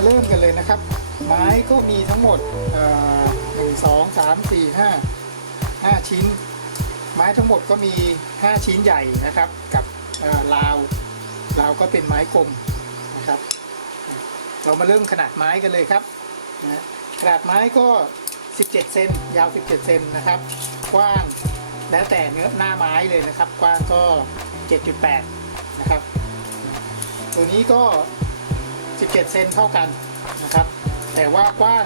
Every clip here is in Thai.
มาเริ่มกันเลยนะครับไม้ก็มีทั้งหมด1 2 3 4 5ชิ้นไม้ทั้งหมดก็มี5ชิ้นใหญ่นะครับกับราวก็เป็นไม้กลมนะครับเรามาเริ่มขนาดไม้กันเลยครับนะขนาดไม้ก็17 เซนยาว17 เซนนะครับกว้างแล้วแต่เนื้อหน้าไม้เลยนะครับกว้างก็ 7.8 นะครับตัวนี้ก็17 เซนเท่ากันนะครับแต่ว่ากว้าง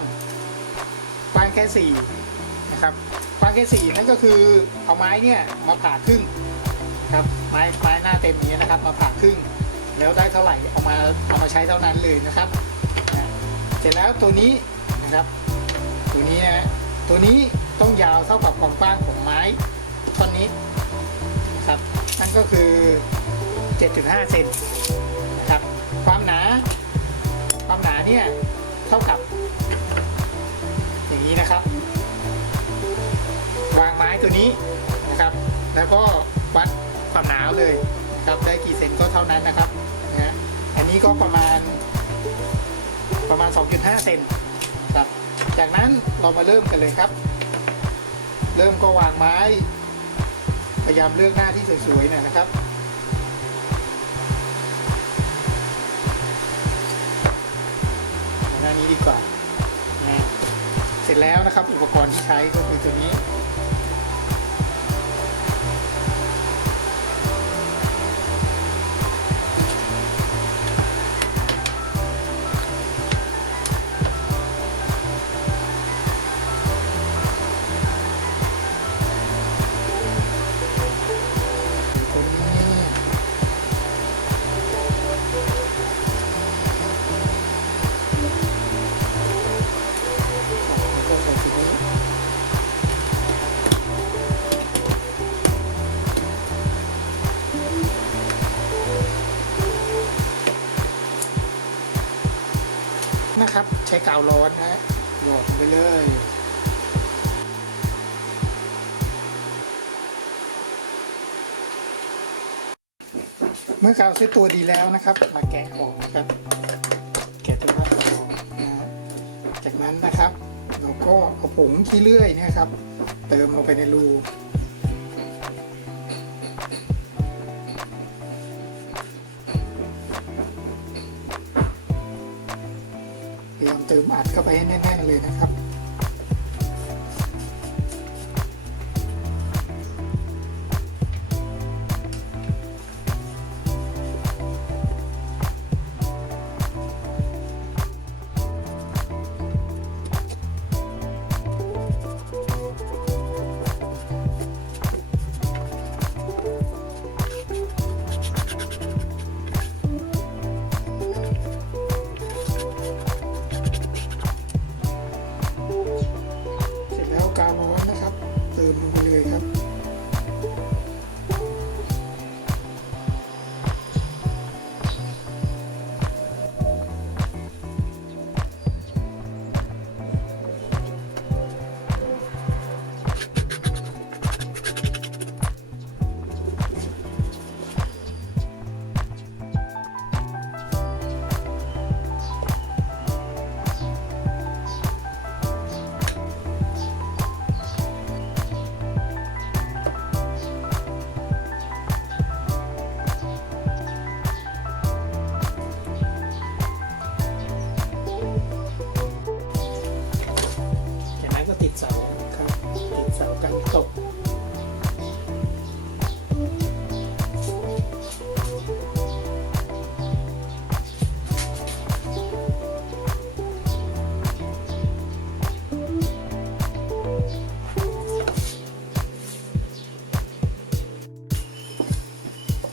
แค่4นะครับกว้างแค่4นั่นก็คือเอาไม้เนี่ยมาผ่าครึ่งครับไม้หน้าเต็มนี้นะครับมาผ่าครึ่งแล้วได้เท่าไหร่เอามาใช้เท่านั้นเลยนะครับเสร็จแล้วตัวนี้นะครับตัวนี้ต้องยาวเท่ากับความกว้างของไม้ท่อนนี้นะครับนั่นก็คือ 7.5 เซนนะครับความหนาเนี่ยเท่ากับอย่างนี้นะครับวางไม้ตัวนี้นะครับแล้วก็วัดความหนาเลยนะครับได้กี่เซนก็เท่านั้นนะครับนะอันนี้ก็ประมาณ 2.5 เซนครับจากนั้นเรามาเริ่มกันเลยครับเริ่มก็วางไม้พยายามเลือกหน้าที่สวยๆหน่อยนะครับหน้านี้ดีกว่านะเสร็จแล้วนะครับอุปกรณ์ที่ใช้ก็คือตัวนี้นะครับใช้กาวร้อนนะหยอดไปเลยเมื่อกาวเซตตัวดีแล้วนะครับมาแกะออกนะครับแกะตัวนี้ออกนะจากนั้นนะครับเราก็เอาผงขี้เลื่อยนะครับเติมลงไปในรูพยายามเติมอัดเข้าไปให้แน่นๆเลยนะครับติดเสาครับติดเสากันตก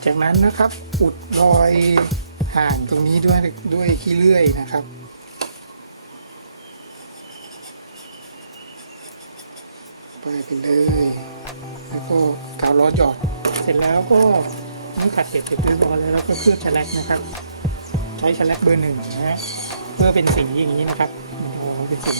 จากนั้นนะครับอุดรอยห่างตรงนี้ด้วยขี้เลื่อยนะครับไปเลยแล้วก็กาวร้อนหยอดเสร็จแล้วก็นี่ขัดเสร็จเรียบร้อยแล้วก็เคลือบแฉลกนะครับใช้แฉลกเบอร์ 1นะฮะเพื่อเป็นสีอย่างนี้นะครับโอ้เป็นสี